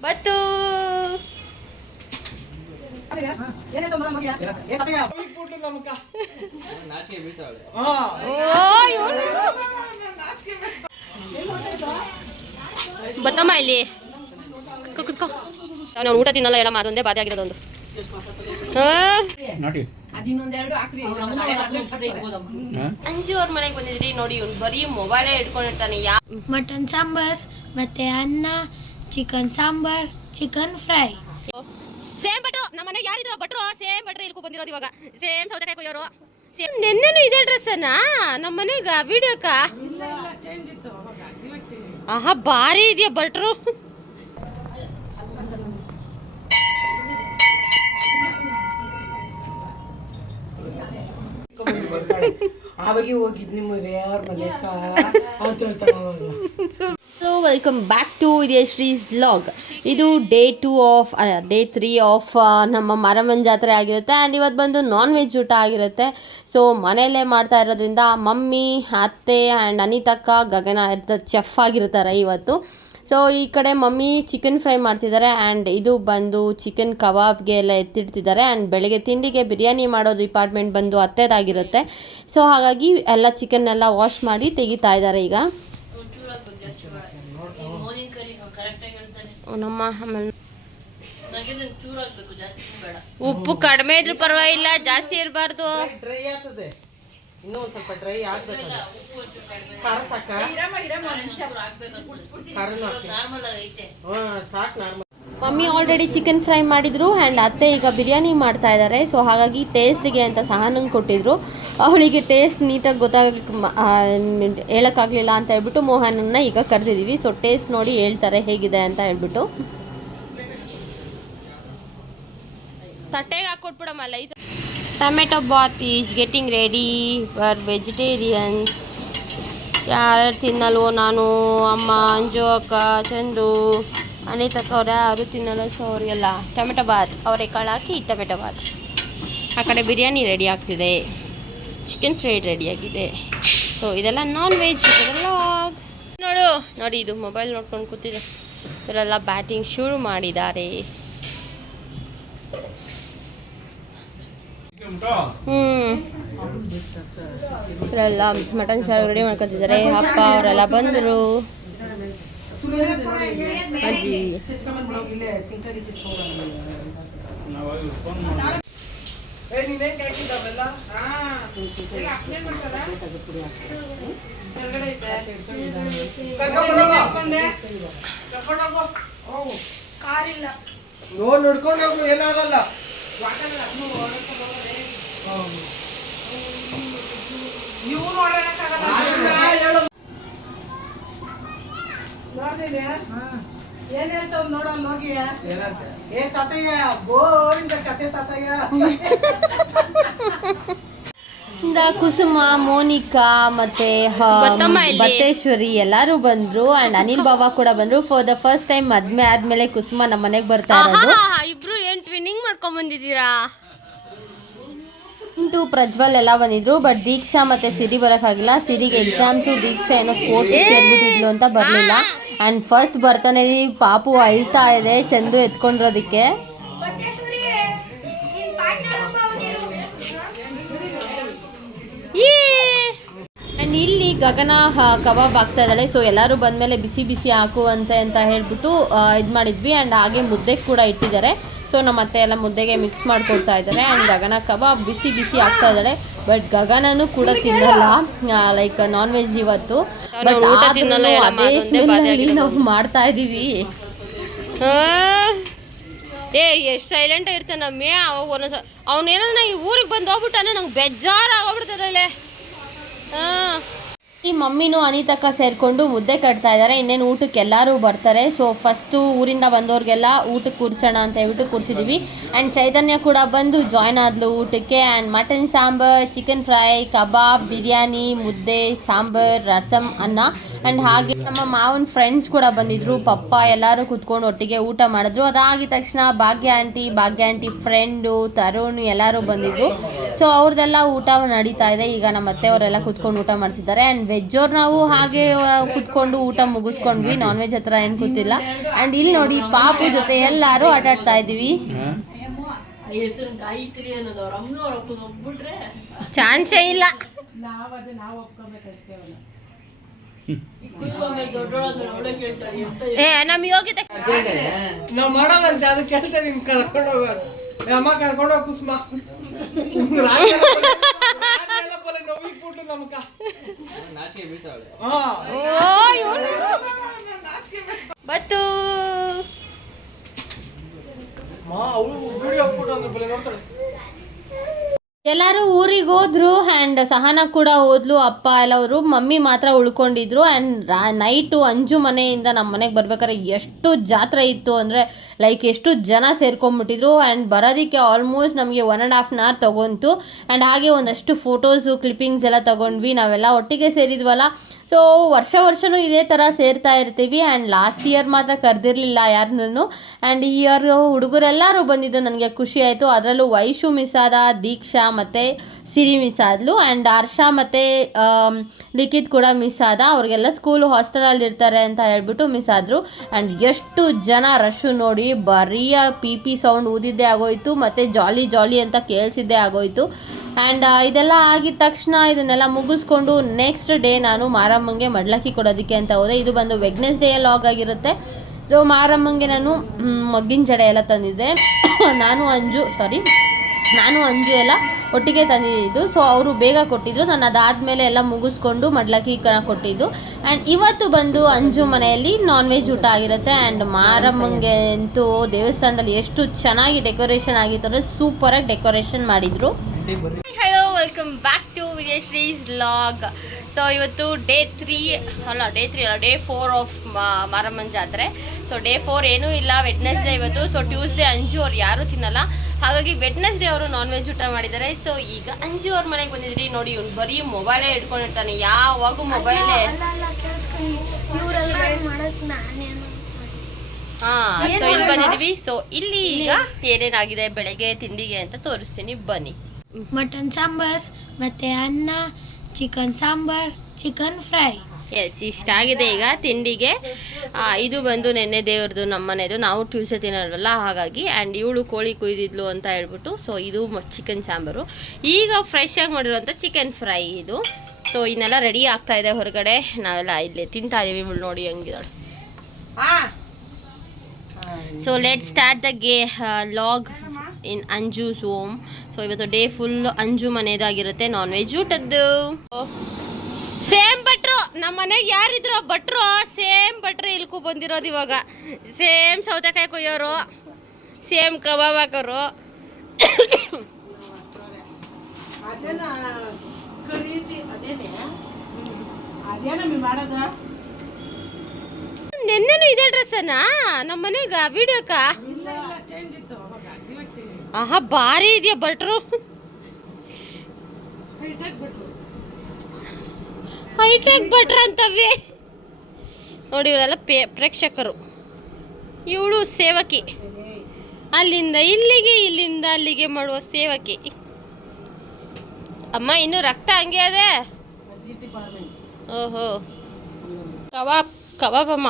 ಬತ್ತು. ಬತ್ತಮ್ಮ ಇಲ್ಲಿ. ಕುತ್ಕೋ, ಊಟ ತಿನ್ನಲ್ಲ ಹೇಳಮ್ಮ ಅದೊಂದೇ ಬಾಧೆ ಆಗಿರೋದು ಒಂದು. ಅಂಜು ಅವ್ರ ಮನೆಗೆ ಬಂದಿದ್ರಿ ನೋಡಿ ಇವ್ನು ಬರೀ ಮೊಬೈಲೇ ಇಟ್ಕೊಂಡಿರ್ತಾನೆ ಯಾ ಮಟನ್ ಸಾಂಬಾರ್ ಮತ್ತೆ ಅನ್ನ chicken sambar chicken fry same ಭಟ್ರು ನಮ್ಮ ಮನೆಗೆ ಯಾರಿದ್ರು ಭಟ್ರು ಸೇಮ್ ಭಟ್ರು ಇಲ್ಕೊ ಬಂದಿರೋದು ಇವಾಗ. ಸೇಮ್ ಸೌತೆಕಾಯಿ ಕೊಯ್ಯೋರು. ಸೇಮ್ ನಿನ್ನೆನು ಇದೇ ಡ್ರೆಸ್ಸನ್ನ ನಮ್ಮ ಮನೆಗ ವಿಡಿಯೋಕ ಆಹಾ ಭಾರಿ ಇದೆಯಾ ಭಟ್ರು ಅವಾಗೆ ಹೋಗಿದ್ ನಿಮಗೆ ಯಾರ ಮನೆ ಅಂತ ಹೇಳ್ತಾನೆ ಅವಾಗ. So welcome back to Shree's log ಇದು day two of day three of ನಮ್ಮ ಮಾರಮ್ಮನ ಜಾತ್ರೆ ಆಗಿರುತ್ತೆ. ಆ್ಯಂಡ್ ಇವತ್ತು ಬಂದು ನಾನ್ ವೆಜ್ ಊಟ ಆಗಿರುತ್ತೆ. ಸೊ ಮನೆಯಲ್ಲೇ ಮಾಡ್ತಾ ಇರೋದ್ರಿಂದ ಮಮ್ಮಿ ಅತ್ತೆ ಆ್ಯಂಡ್ ಅನಿತಕ್ಕ ಗಗನ ಇರ್ತ ಚೆಫ್ ಆಗಿರ್ತಾರೆ ಇವತ್ತು. ಸೊ ಈ ಕಡೆ ಮಮ್ಮಿ ಚಿಕನ್ ಫ್ರೈ ಮಾಡ್ತಿದ್ದಾರೆ ಆ್ಯಂಡ್ ಇದು ಬಂದು ಚಿಕನ್ ಕಬಾಬ್ಗೆ ಎಲ್ಲ ಎತ್ತಿಡ್ತಿದ್ದಾರೆ ಆ್ಯಂಡ್ ಬೆಳಗ್ಗೆ ತಿಂಡಿಗೆ ಬಿರಿಯಾನಿ ಮಾಡೋ ಡಿಪಾರ್ಟ್ಮೆಂಟ್ ಬಂದು ಅತ್ತೆದಾಗಿರುತ್ತೆ ಸೊ ಹಾಗಾಗಿ ಎಲ್ಲ ಚಿಕನ್ ಎಲ್ಲ ವಾಶ್ ಮಾಡಿ ತೆಗಿತಾ ಇದ್ದಾರೆ ಈಗ. ನಮ್ಮ ಆಮೇಲೆ ಉಪ್ಪು ಕಡಿಮೆ ಇದ್ರೂ ಪರವಾಗಿಲ್ಲ ಜಾಸ್ತಿ ಇರಬಾರ್ದು. ಇನ್ನೂ ಒಂದ್ ಸ್ವಲ್ಪ ಡ್ರೈ ಆಗ್ಬೇಕು ಖಾರ ಸಾಕು normal mummy already chicken fry ಮಾಡಿದ್ರು ಆ್ಯಂಡ್ ಅತ್ತೆ ಈಗ ಬಿರಿಯಾನಿ ಮಾಡ್ತಾ ಇದ್ದಾರೆ ಸೊ ಹಾಗಾಗಿ ಟೇಸ್ಟ್ಗೆ ಅಂತ ಸಹ ನಂಗೆ ಕೊಟ್ಟಿದ್ರು. ಅವಳಿಗೆ ಟೇಸ್ಟ್ ನೀಟಾಗಿ ಗೊತ್ತಾಗಕ್ಕೆ ಹೇಳೋಕ್ಕಾಗಲಿಲ್ಲ ಅಂತ ಹೇಳ್ಬಿಟ್ಟು ಮೋಹನನ್ನ ಈಗ ಕರೆದಿದ್ದೀವಿ ಸೊ ಟೇಸ್ಟ್ ನೋಡಿ ಹೇಳ್ತಾರೆ ಹೇಗಿದೆ ಅಂತ ಹೇಳ್ಬಿಟ್ಟು. ತಟ್ಟೆಗೆ ಹಾಕ್ಕೊಟ್ಬಿಡಮ್ಮ light. Tomato bath is getting ready for vegetarians. ಯಾರು ತಿನ್ನಲ್ವೋ ನಾನು, ಅಮ್ಮ, ಅಂಜು, ಅಕ್ಕ, ಚಂದು ಅನಿತಕ್ಕ ಅವ್ರು ಯಾರು ತಿನ್ನಲ್ಲ ಸೊ ಅವರಿಗೆಲ್ಲ ಟೊಮೆಟೊ ಬಾತ್ ಅವರೆಕಾಳು ಹಾಕಿ ಟೊಮೆಟೊ ಬಾತ್. ಆ ಕಡೆ ಬಿರಿಯಾನಿ ರೆಡಿ ಆಗ್ತಿದೆ. ಚಿಕನ್ ಫ್ರೈ ರೆಡಿಯಾಗಿದೆ ಸೊ ಇದೆಲ್ಲ ನಾನ್ ವೆಜ್ ಲಾಗ್ ನೋಡು, ನೋಡಿ ಇದು ಮೊಬೈಲ್ ನೋಡ್ಕೊಂಡು ಕೂತಿದೆ. ಇವರೆಲ್ಲ ಬ್ಯಾಟಿಂಗ್ ಶುರು ಮಾಡಿದ್ದಾರೆ. ಹ್ಞೂ ಇವರೆಲ್ಲ ಮಟನ್ ಸಾರು ರೆಡಿ ಮಾಡ್ಕೊತಿದ್ದಾರೆ ಅಪ್ಪ ಅವರೆಲ್ಲ ಬಂದರು. ಅಜ್ಜಿ. ನೋಡ್ ನೋಡ್ಕೊಂಡು ಹೋಗು ಏನಾಗಲ್ಲ. ನೀವು ನೋಡೋಣಕ್ಕಾಗಲ್ಲ ನೋಡ್ದಿಲ್ಲ ಏನ್ ಹೇಳ್ತಾವ್ ನೋಡಲ್ಲ ಹೋಗಿ ಏ ತಾತಯ್ಯ ಬೋರಿಂದ ಕತೆ ತಾತಯ್ಯ ಇಂದ ಕುಸುಮ ಮೋನಿಕಾ ಮತ್ತೆ ಬತ್ತೇಶ್ವರಿ ಎಲ್ಲರೂ ಬಂದ್ರು. ಅಂಡ್ ಅನಿಲ್ ಬಾಬಾ ಕೂಡ ಬಂದ್ರು. ಫಾರ್ ದ ಫಸ್ಟ್ ಟೈಮ್ ಮದ್ವೆ ಆದ್ಮೇಲೆ ಕುಸುಮ ನಮ್ಮ ಮನೆಗೆ ಬರ್ತಾ ಇರೋದು. ಟ್ವಿನಿಂಗ್ ಮಾಡ್ಕೊಂಡ್ ಬಂದಿದ್ದೀರಾ ಇಂಟು ಪ್ರಜ್ವಲ್ ಎಲ್ಲ ಬಂದಿದ್ರು ಬಟ್ ದೀಕ್ಷಾ ಮತ್ತೆ ಸಿರಿ ಬರೋಕ್ಕಾಗಿಲ್ಲ. ಸಿರಿಗೆ ಎಕ್ಸಾಮ್ಸು ದೀಕ್ಷಾ ಏನೋ ಸ್ಪೋರ್ಟ್ಸ್ ಸೇರ್ಬಿಟ್ಟಿದ್ಲು ಅಂತ ಬರಲಿಲ್ಲ. ಆ್ಯಂಡ್ ಫಸ್ಟ್ ಬರ್ತಾನೆ ಪಾಪು ಅಳ್ತಾ ಇದೆ ಚಂದು ಎತ್ಕೊಂಡಿರೋದಕ್ಕೆ. ಆ್ಯಂಡ್ ಇಲ್ಲಿ ಗಗನ ಕಬಾಬ್ ಆಗ್ತಾ ಇದ್ದಾಳೆ. ಸೊ ಎಲ್ಲರೂ ಬಂದಮೇಲೆ ಬಿಸಿ ಬಿಸಿ ಹಾಕುವಂತೆ ಅಂತ ಹೇಳ್ಬಿಟ್ಟು ಇದು ಮಾಡಿದ್ವಿ. ಆ್ಯಂಡ್ ಹಾಗೆ ಮುದ್ದೆ ಕೂಡ ಇಟ್ಟಿದ್ದಾರೆ. ಸೊ ನಮ್ಮ ಅತ್ತೆ ಎಲ್ಲ ಮುದ್ದೆಗೆ ಮಿಕ್ಸ್ ಮಾಡ್ಕೊಡ್ತಾ ಇದ್ದಾರೆ. ಆ್ಯಂಡ್ ಗಗನ ಕಬಾಬ್ ಬಿಸಿ ಬಿಸಿ ಆಗ್ತಾ ಇದ್ದಾಳೆ. ಬಟ್ ಗಗನನು ಕೂಡ ತಿನ್ನಲ್ಲ. ಲೈಕ್ ನಾನ್ ವೆಜ್ ಇವತ್ತು ನಾವು ಮಾಡ್ತಾ ಇದ್ದೀವಿ ಏ ಎಷ್ಟು ಸೈಲೆಂಟ್ ಇರ್ತಾನೆ ನಮ್ಮೆ. ಅವಾಗ ಒಂದೊಂದ್ಸ ಅವನೇನ ಈ ಊರಿಗೆ ಬಂದು ಹೋಗ್ಬಿಟ್ಟಾನೆ ನಂಗೆ ಬೇಜಾರು ಆಗೋಗ್ಬಿಡ್ತದಲ್ಲೇ ಹಾಂ ಈ ಮಮ್ಮಿನೂ ಅನಿತಕ್ಕ ಸೇರಿಕೊಂಡು ಮುದ್ದೆ ಕಟ್ತಾ ಇದ್ದಾರೆ ಇನ್ನೇನು ಊಟಕ್ಕೆ ಎಲ್ಲರೂ ಬರ್ತಾರೆ. ಸೊ ಫಸ್ಟು ಊರಿಂದ ಬಂದವ್ರಿಗೆಲ್ಲ ಊಟಕ್ಕೆ ಕೂರ್ಸೋಣ ಅಂತ ಹೇಳ್ಬಿಟ್ಟು ಕೂರಿಸಿದ್ದೀವಿ ಆ್ಯಂಡ್ ಚೈತನ್ಯ ಕೂಡ ಬಂದು ಜಾಯ್ನ್ ಆದ್ಲು ಊಟಕ್ಕೆ. And mutton sambar chicken fry kebab biryani ಮುದ್ದೆ, ಸಾಂಬಾರ್ ರಸಮ್ ಅನ್ನ. ಆ್ಯಂಡ್ ಹಾಗೆ ನಮ್ಮ ಮಾವನ ಫ್ರೆಂಡ್ಸ್ ಕೂಡ ಬಂದಿದ್ರು ಪಪ್ಪ ಎಲ್ಲರೂ ಕುತ್ಕೊಂಡು ಒಟ್ಟಿಗೆ ಊಟ ಮಾಡಿದ್ರು. ಅದಾಗಿದ ತಕ್ಷಣ ಭಾಗ್ಯ ಆಂಟಿ ಭಾಗ್ಯ ಆಂಟಿ ಫ್ರೆಂಡು ತರುಣ್ ಎಲ್ಲರೂ ಬಂದಿದ್ರು. ಸೊ ಅವ್ರದ್ದೆಲ್ಲ ಊಟ ನಡೀತಾ ಇದೆ. ಈಗ ನಮ್ಮ ಅತ್ತೆಯವರೆಲ್ಲ ಕುತ್ಕೊಂಡು ಊಟ ಮಾಡ್ತಿದ್ದಾರೆ. ಆ್ಯಂಡ್ ವೆಜ್ಜವ್ರು ನಾವು ಹಾಗೆ ಕುತ್ಕೊಂಡು ಊಟ ಮುಗಿಸ್ಕೊಂಡ್ವಿ. ನಾನ್ ವೆಜ್ ಹತ್ರ ಏನು ಕೂತಿಲ್ಲ ಆ್ಯಂಡ್ ಇಲ್ಲಿ ನೋಡಿ ಪಾಪು ಜೊತೆ ಎಲ್ಲರೂ ಆಟ ಆಡ್ತಾ ಇದ್ದೀವಿ ಚಾನ್ಸೇ ಇಲ್ಲ. ಏ ನಮ್ ಯೋಗ್ಯತೆ ನಾವ್ ಮಾಡೋದಂತೆ ಅದು ಕೆಲಸ ನಿಮ್ ಕರ್ಕೊಂಡು ಹೋಗೋದು. ಅಮ್ಮ ಕರ್ಕೊಂಡು ಹೋಗ್ ಕುಸ್ಮ. ನಮ್ಕ. ಬತ್ತು. ಮಾ ಅವಳು ವಿಡಿಯೋ ಫೋಟೋ ಅಂದ್ರೆ ಬಲೆ ನೋಡ್ತಾಳೆ. ಎಲ್ಲರೂ ಊರಿಗೆ ಹೋದ್ರು ಆ್ಯಂಡ್ ಸಹನ ಕೂಡ ಹೋದ್ಲು, ಅಪ್ಪ ಎಲ್ಲವರು ಮಮ್ಮಿ ಮಾತ್ರ ಉಳ್ಕೊಂಡಿದ್ರು ಆ್ಯಂಡ್ ರಾ ನೈಟು ಅಂಜು ಮನೆಯಿಂದ ನಮ್ಮ ಮನೆಗೆ ಬರ್ಬೇಕಾದ್ರೆ ಎಷ್ಟು ಜಾತ್ರೆ ಇತ್ತು ಅಂದರೆ ಲೈಕ್ ಎಷ್ಟು ಜನ ಸೇರ್ಕೊಂಡ್ಬಿಟ್ಟಿದ್ರು ಆ್ಯಂಡ್ ಬರೋದಕ್ಕೆ ಆಲ್ಮೋಸ್ಟ್ ನಮಗೆ one and half an hour ತೊಗೊಂತು. And ಹಾಗೆ ಒಂದಷ್ಟು ಫೋಟೋಸು ಕ್ಲಿಪ್ಪಿಂಗ್ಸ್ ಎಲ್ಲ ತೊಗೊಂಡ್ವಿ. ನಾವೆಲ್ಲ ಒಟ್ಟಿಗೆ ಸೇರಿದ್ವಲ್ಲ. ಸೊ ವರ್ಷ ವರ್ಷವೂ ಇದೇ ಥರ ಸೇರ್ತಾ ಇರ್ತೀವಿ ಆ್ಯಂಡ್ ಲಾಸ್ಟ್ ಇಯರ್ ಮಾತ್ರ ಕರೆದಿರಲಿಲ್ಲ ಯಾರನ್ನೂ. ಆ್ಯಂಡ್ ಈ ಇಯರ್ ಹುಡುಗರೆಲ್ಲರೂ ಬಂದಿದ್ದು ನನಗೆ ಖುಷಿ ಆಯಿತು. ಅದರಲ್ಲೂ ವೈಶು ಮಿಸ್ ಆದ ದೀಕ್ಷಾ ಮತ್ತು ಸಿರಿ ಮಿಸ್ ಆದಲು ಆ್ಯಂಡ್ ಹರ್ಷಾ ಮತ್ತು ಲಿಖಿತ್ ಕೂಡ ಮಿಸ್ ಆದ ಅವ್ರಿಗೆಲ್ಲ ಸ್ಕೂಲು ಹಾಸ್ಟೆಲಲ್ಲಿ ಇರ್ತಾರೆ ಅಂತ ಹೇಳ್ಬಿಟ್ಟು ಮಿಸ್ ಆದರು ಆ್ಯಂಡ್ ಎಷ್ಟು ಜನ ರಶ್ಶು ನೋಡಿ ಬರೀ ಪಿ ಪಿ ಸೌಂಡ್ ಊದಿದ್ದೇ ಆಗೋಯ್ತು ಮತ್ತು ಜಾಲಿ ಜಾಲಿ ಅಂತ ಕೇಳಿಸಿದ್ದೇ ಆಗೋಯ್ತು. ಆ್ಯಂಡ್ ಇದೆಲ್ಲ ಆಗಿದ ತಕ್ಷಣ ಇದನ್ನೆಲ್ಲ ಮುಗಿಸ್ಕೊಂಡು ನೆಕ್ಸ್ಟ್ ಡೇ ನಾನು ಮಾರಮ್ಮಂಗೆ ಮಡ್ಲಕ್ಕಿ ಕೊಡೋದಕ್ಕೆ ಅಂತ ಹೋದೆ. ಇದು ಬಂದು ವೆಗ್ನೆಸ್ ವೆಗ್ನೆಸ್ಡೇ ಲಾಗ್ ಆಗಿರುತ್ತೆ. ಸೊ ಮಾರಮ್ಮಂಗೆ ನಾನು ಮಗ್ಗಿನ ಜಡೆ ಎಲ್ಲ ತಂದಿದ್ದೆ. ನಾನು, ಅಂಜು ಸಾರಿ ನಾನು, ಅಂಜು ಎಲ್ಲ ಒಟ್ಟಿಗೆ ತಂದಿದ್ದು. ಸೊ ಅವರು ಬೇಗ ಕೊಟ್ಟಿದ್ರು. ನಾನು ಅದಾದಮೇಲೆ ಎಲ್ಲ ಮುಗಿಸ್ಕೊಂಡು ಮಡ್ಲಕ್ಕಿ ಕೊಟ್ಟಿದ್ದು. ಆ್ಯಂಡ್ ಇವತ್ತು ಬಂದು ಅಂಜು ಮನೆಯಲ್ಲಿ ನಾನ್ ವೆಜ್ ಊಟ ಆಗಿರುತ್ತೆ. ಆ್ಯಂಡ್ ಮಾರಮ್ಮಂಗೆ ಅಂತೂ ದೇವಸ್ಥಾನದಲ್ಲಿ ಎಷ್ಟು ಚೆನ್ನಾಗಿ ಡೆಕೋರೇಷನ್ ಆಗಿತ್ತು ಅಂದರೆ ಸೂಪರಾಗಿ ಡೆಕೋರೇಷನ್ ಮಾಡಿದರು. Hello welcome back to Vijayashree's log so ಇವತ್ತು ಡೇ ತ್ರೀ ಅಲ್ಲ ಡೇ ತ್ರೀ ಅಲ್ಲ ಡೇ ಫೋರ್ ಆಫ್ ಮಾರಮ್ಮನ ಜಾತ್ರೆ. ಸೊ ಡೇ ಫೋರ್ ಏನೂ ಇಲ್ಲ ವೆಡ್ನೆಸ್ಡೇ ಇವತ್ತು. ಸೊ ಟ್ಯೂಸ್ಡೇ ಅಂಜು ಅವ್ರು ಯಾರೂ ತಿನ್ನಲ್ಲ. ಹಾಗಾಗಿ ವೆಡ್ನೆಸ್ಡೇ ಅವರು ನಾನ್ ವೆಜ್ ಊಟ ಮಾಡಿದ್ದಾರೆ. ಸೊ ಈಗ ಅಂಜು ಅವ್ರ ಮನೆಗೆ ಬಂದಿದ್ರಿ. ನೋಡಿ ಇವ್ನು ಬರೀ ಮೊಬೈಲೇ ಇಟ್ಕೊಂಡಿರ್ತಾನೆ ಯಾವಾಗೂ ಮೊಬೈಲೇ ಹಾ ಸೊ ಇಲ್ಲಿ ಬಂದಿದ್ವಿ. ಸೊ ಇಲ್ಲಿ ಈಗ ಏನೇನಾಗಿದೆ ಬೆಳಗ್ಗೆ ತಿಂಡಿಗೆ ಅಂತ ತೋರಿಸ್ತೀನಿ. ಬನ್ನಿ. ಮಟನ್ ಸಾಂಬಾರ್ ಮತ್ತೆ ಅನ್ನ chicken sambar chicken fry yes ಇಷ್ಟಾಗಿದೆ ಈಗ ತಿಂಡಿಗೆ. ಇದು ಬಂದು ನೆನ್ನೆ ದೇವ್ರದ್ದು ನಮ್ಮ ಮನೆದು ನಾವು ಟ್ಯೂಸ್ಡೇ ತಿನ್ನಲ್ವಲ್ಲ ಹಾಗಾಗಿ. ಆ್ಯಂಡ್ ಇವಳು ಕೋಳಿ ಕುಯ್ದಿದ್ಲು ಅಂತ ಹೇಳ್ಬಿಟ್ಟು ಸೊ ಇದು ಚಿಕನ್ ಸಾಂಬಾರು. ಈಗ ಫ್ರೆಶ್ ಆಗಿ ಮಾಡಿರುವಂಥ ಚಿಕನ್ ಫ್ರೈ ಇದು. ಸೊ ಇನ್ನೆಲ್ಲ ರೆಡಿ ಆಗ್ತಾ ಇದೆ ಹೊರಗಡೆ. ನಾವೆಲ್ಲ ಇಲ್ಲೇ ತಿಂತಾ ಇದ್ದೀವಿ ಇವಳು ನೋಡಿ ಹಂಗಿದಾಳೆ ಸೊ ಲೆಟ್ ಸ್ಟಾರ್ಟ್ ದ ಗೇ log in Anju's home so ಇವತ್ತು ಡೇ ಫುಲ್ ಅಂಜು ಮನೆಯದಾಗಿರುತ್ತೆ ನಾನ್ ವೆಜ್ ಊಟದ್ದು. ಸೇಮ್ ಭಟ್ರು ನಮ್ಮ ಮನೆಗೆ ಯಾರಿದ್ರು ಭಟ್ರು ಸೇಮ್ ಭಟ್ರು ಇಲ್ಕು ಬಂದಿರೋದು ಇವಾಗ. ಸೇಮ್ ಸೌತೆಕಾಯಿ ಕೊಯ್ಯೋರು ಸೇಮ್ ಕಬಾಬ್ ಹಾಕೋರು. ಮಾಡೋದು? ನಿನ್ನೆನು ಇದೇ ಡ್ರೆಸ್ಸನಾ? ನಮ್ಮ ಮನೆಗ ವಿಡಿಯೋಕ ಆಹಾ, ಭಾರಿ ಇದೆಯಾ ಭಟ್ರು. ಹೈಟೆಕ್ ಭಟ್ರು ಅಂತವೆ ನೋಡಿ ಇವರೆಲ್ಲ ಪೇ, ಪ್ರೇಕ್ಷಕರು. ಇವಳು ಸೇವಕಿ. ಅಲ್ಲಿಂದ ಇಲ್ಲಿಗೆ, ಇಲ್ಲಿಂದ ಅಲ್ಲಿಗೆ ಮಾಡುವ ಸೇವಕಿ. ಅಮ್ಮ, ಇನ್ನು ರಕ್ತ ಹಂಗೆ ಅದೇ? ಓಹೋ. ಕಬಾಬ್ ಅಮ್ಮ.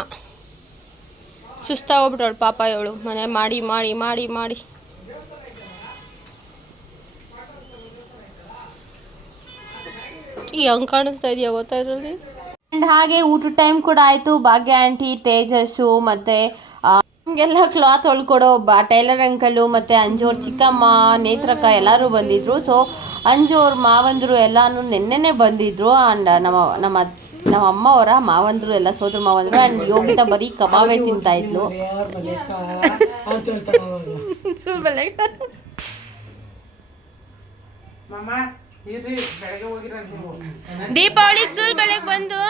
ಸುಸ್ತಾಗೋಗ್ಬಿಟ್ಟವಳು ಪಾಪ ಇವಳು ಮನೆ ಮಾಡಿ ಮಾಡಿ ಮಾಡಿ ಮಾಡಿ. ಹಂಗ್ ಕಾಣಿಸ್ತಾ ಇದೆಯಾ ಗೊತ್ತಾ ಇದರಲ್ಲಿ? ಆ್ಯಂಡ್ ಹಾಗೆ ಊಟದ ಟೈಮ್ ಕೂಡ ಆಯಿತು. ಭಾಗ್ಯ ಆಂಟಿ ತೇಜಸ್ಸು ಮತ್ತು ನಮಗೆಲ್ಲ ಕ್ಲಾತ್ ಹೊಳ್ಕೊಡೋ ಬಾ, ಟೈಲರ್ ಅಂಕಲು ಮತ್ತು ಅಂಜೋರ್, ಚಿಕ್ಕಮ್ಮ, ನೇತ್ರಕ್ಕ ಎಲ್ಲರೂ ಬಂದಿದ್ರು. ಸೊ ಅಂಜೋರ್ ಮಾವಂದರು ಎಲ್ಲಾನು ನಿನ್ನೆನೆ ಬಂದಿದ್ರು ಆ್ಯಂಡ್ ನಮ್ಮ ನಮ್ಮ ನಮ್ಮ ಅಮ್ಮ ಅವರ ಮಾವಂದರು ಎಲ್ಲ ಸೋದ್ರ ಮಾವಂದರು ಆ್ಯಂಡ್ ಯೋಗಿತ ಬರೀ ಕಬಾಬೇ ತಿಂತಾ ಇದ್ಲು. ದೀಪಾವಳಿಗೆ ಸೂಲ್ ಬೆಳಗ್ಗೆ ಬಂದು.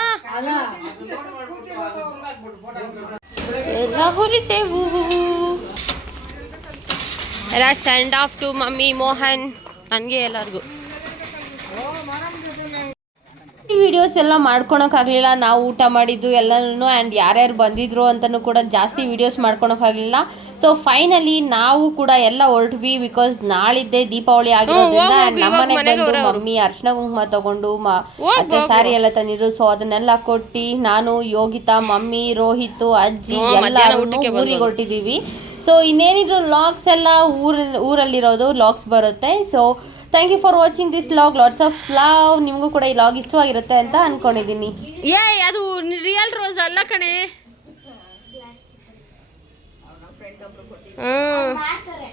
ಎಲ್ಲ send off to mummy Mohan. ನನಗೆ ಎಲ್ಲರಿಗೂ. ವಿಡಿಯೋಸ್ ಎಲ್ಲ ಮಾಡ್ಕೊಳಕ್ಕಾಗಲಿಲ್ಲ ನಾವು ಊಟ ಮಾಡಿದ್ದು ಎಲ್ಲನೂ ಆ್ಯಂಡ್ ಯಾರ್ಯಾರು ಬಂದಿದ್ರು ಅಂತಲೂ ಕೂಡ ಜಾಸ್ತಿ ವಿಡಿಯೋಸ್ ಮಾಡ್ಕೊಳಕ್ಕಾಗಲಿಲ್ಲ. ಸೊ ಫೈನಲಿ ನಾವು ಕೂಡ ಎಲ್ಲ ಹೊರಟ್ವಿ ಬಿಕಾಸ್ ನಾಳಿದ್ದೆ ದೀಪಾವಳಿ ಆಗಿರೋದ್ರಿಂದ ನಮ್ಮನೆ ಬಂದು ಮಮ್ಮಿ ಅರ್ಶಿನ ಕುಂಕುಮ ತಗೊಂಡು ಮತ್ತೆ ಸ್ಯಾರಿ ಎಲ್ಲ ತಂದಿದ್ರು. ಸೊ ಅದನ್ನೆಲ್ಲ ಕೊಟ್ಟು ನಾನು ಯೋಗಿತಾ ಮಮ್ಮಿ ರೋಹಿತ್ ಅಜ್ಜಿ ಎಲ್ಲ ಊರಿಗೆ ಹೊರಟಿದ್ದೀವಿ ಸೊ ಇನ್ನೇನಿದ್ರು ಲಾಗ್ಸ್ ಎಲ್ಲ ಊರ ಊರಲ್ಲಿರೋದು ಲಾಗ್ಸ್ ಬರುತ್ತೆ. So thank you for watching this log lots of love ನಿಮಗೂ ಕೂಡ ಈ ಲಾಗ್ ಇಷ್ಟವಾಗಿರುತ್ತೆ ಅಂತ ಅನ್ಕೊಂಡಿದ್ದೀನಿ ಏ ಅದು ರಿಯಲ್ ರೋಸ್ ಅಲ್ಲ ಕಣೆ. ಹ್ಞೂ ಮಾಡ್ತಾರೆ.